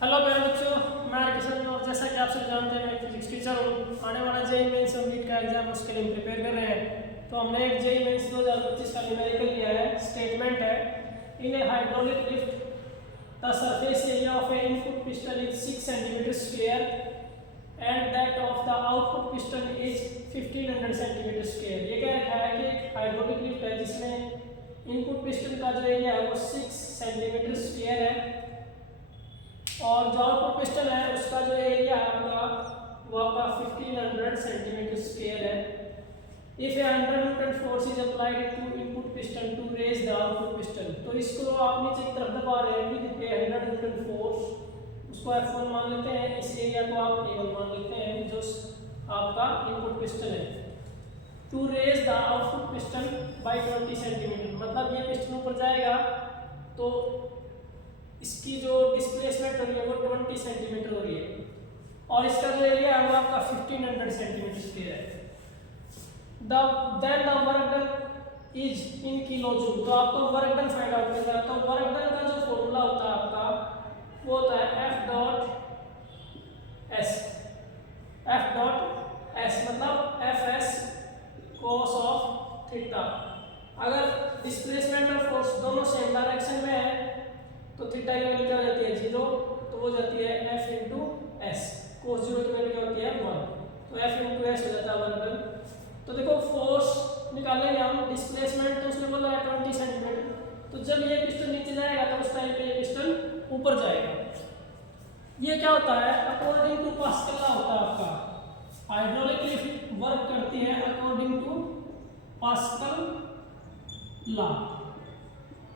Hello मेरे बच्चों, मैं किशन और जैसा कि आप सब जानते हैं मैं फिजिक्स टीचर हूँ। आने वाला जेईई मेंस और नीट का एग्जाम उसके लिए प्रिपेयर कर रहे हैं। तो हमने एक जेईई मेंस 2025 का न्यूमेरिकल लिया है। स्टेटमेंट है, in a hydraulic lift the surface area of a input piston is 6 centimetre square and that of the output piston is 1500 centimetre square. ये क्या रखा है कि एक हाइड्रोलिक लिफ्ट है जिसमें इनपुट पिस्टन का जो एरिया है वो 6 सेंटीमीटर स्क्वायर है और जो आउटपुट पिस्टन है उसका जो एरिया है आपका वो आपका 1500 सेंटीमीटर स्क्वायर है। If a 100 newton force is applied to input piston to raise the output piston, तो इसको आप नीचे की तरफ दबा रहे हैं विद ए 100 न्यूटन फोर्स, उसको F1 मान लेते हैं, इस एरिया को आप A1 मान लेते हैं जो आपका इनपुट पिस्टन है। To raise the output piston by 20 centimetre, मतलब ये पिस्टन ऊपर जाएगा तो इसकी जो डिस्प्लेसमेंट हो रही है वो 20 सेंटीमीटर हो रही है और इसका जो एरिया है वो आपका 1500 सेंटीमीटर स्क्वायर है। Then the work done is in kilo joule, तो आपको वर्क डन फाइंड आउट करना है। तो वर्क डन का जो फॉर्मूला होता है आपका वो होता है F डॉट एस मतलब Fs cos ऑफ थीटा। अगर डिस्प्लेसमेंट और फोर्स दोनों सेम डायरेक्शन में है तो थीटा की वैल्यू क्या हो जाती है 0, तो वो जाती है F इंटू एस। कोस 0 की वैल्यू क्या होती है 1, तो F इंटू एस हो जाता है वर्क डन। तो देखो फोर्स निकालेंगे हम, डिस्प्लेसमेंट तो उसने बोला है 20 सेंटीमीटर, तो जब ये पिस्टन नीचे जाएगा तो उस टाइम पे ये पिस्टन ऊपर जाएगा। ये क्या होता है अकॉर्डिंग टू पास्कल लॉ होता है आपका। हाइड्रोलिक लिफ्ट वर्क करती है according to Pascal law.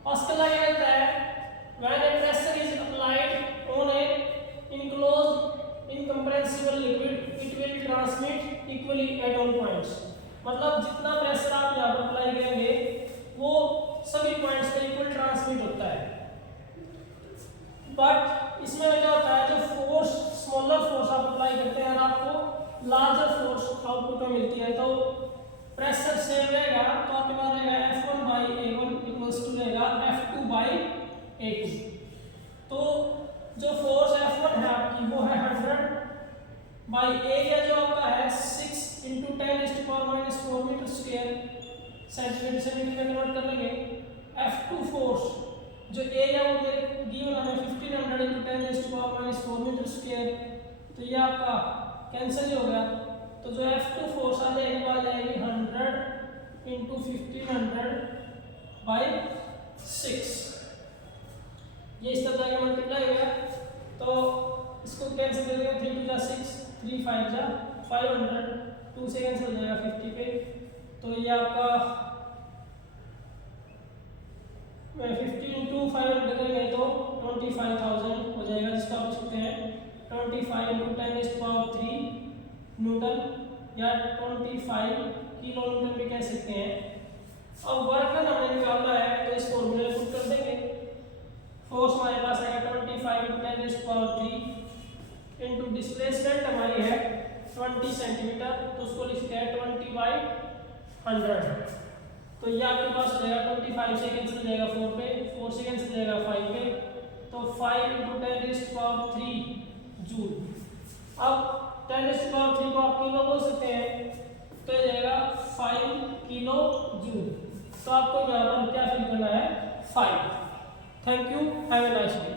Pascal law क्या कहता है, when a pressure is applied on a enclosed incompressible liquid it will transmit equally at all points, मतलब जितना प्रेशर आप यहाँ पर अप्लाई करेंगे वो सभी पॉइंट्स पे इक्वल ट्रांसमिट होता है। बट इसमें क्या होता है, जो फोर्स स्मॉलर फोर्स आप अप्लाई करते हैं और आपको लार्जर फोर्स आउटपुट में मिलती है तो प्रेशर सेम रहेगा, तो आपके पास रहेगा F1 by A1 equals to रहेगा F2 by A2। तो जो फोर्स F1 है आपकी वो है 100 बाई एरिया जो आपका है 6 इंटू 10⁻⁻4 मीटर स्क्वायर, सेंटीमीटर से मीटर में कन्वर्ट कर लेंगे। F2 फोर्स जो एरिया वो गिवन हमें 1500 इंटू 10⁻⁻4 मीटर स्क्वायर, तो ये आपका कैंसिल ही हो गया। तो जो F2 फोर्स आ जाएगी वो आ जाएगी 100 इंटू 1500 बाई 6, ये इस तरह जाके मल्टीप्लाई हो गया तो इसको कैंसिल कर देंगे, 3 2 जा 6, 3 5 जा 500, 2 से कैंसिल हो जाएगा 50 पे, तो ये आपका 50 इंटू 500 करेंगे तो 25,000 हो जाएगा, जिसको आप लिखते हैं 25 इंटू 10⁻³ न्यूटन या 25 किलो न्यूटन भी कह सकते हैं। अब वर्क डन हमें निकालना है तो इस फॉर्मूले में पुट कर देंगे। फोर्स हमारे पास आएगा 25 इंटू 10⁻³ इंटू डिस्प्लेसमेंट हमारी है 20 सेंटीमीटर, तो उसको लिखते हैं 20/100। तो ये आपके पास हो जाएगा 25 से कैंसिल हो जाएगा 4 पे, 4 से कैंसिल हो जाएगा 5 पे, तो 5 इंटू 10⁻³ जूल। अब 10⁻³ को आप किलो बोल सकते हैं, तो ये जाएगा 5 किलो जूल। तो आपको यहाँ पर क्या फिल करना है 5। Thank you. Have a nice day.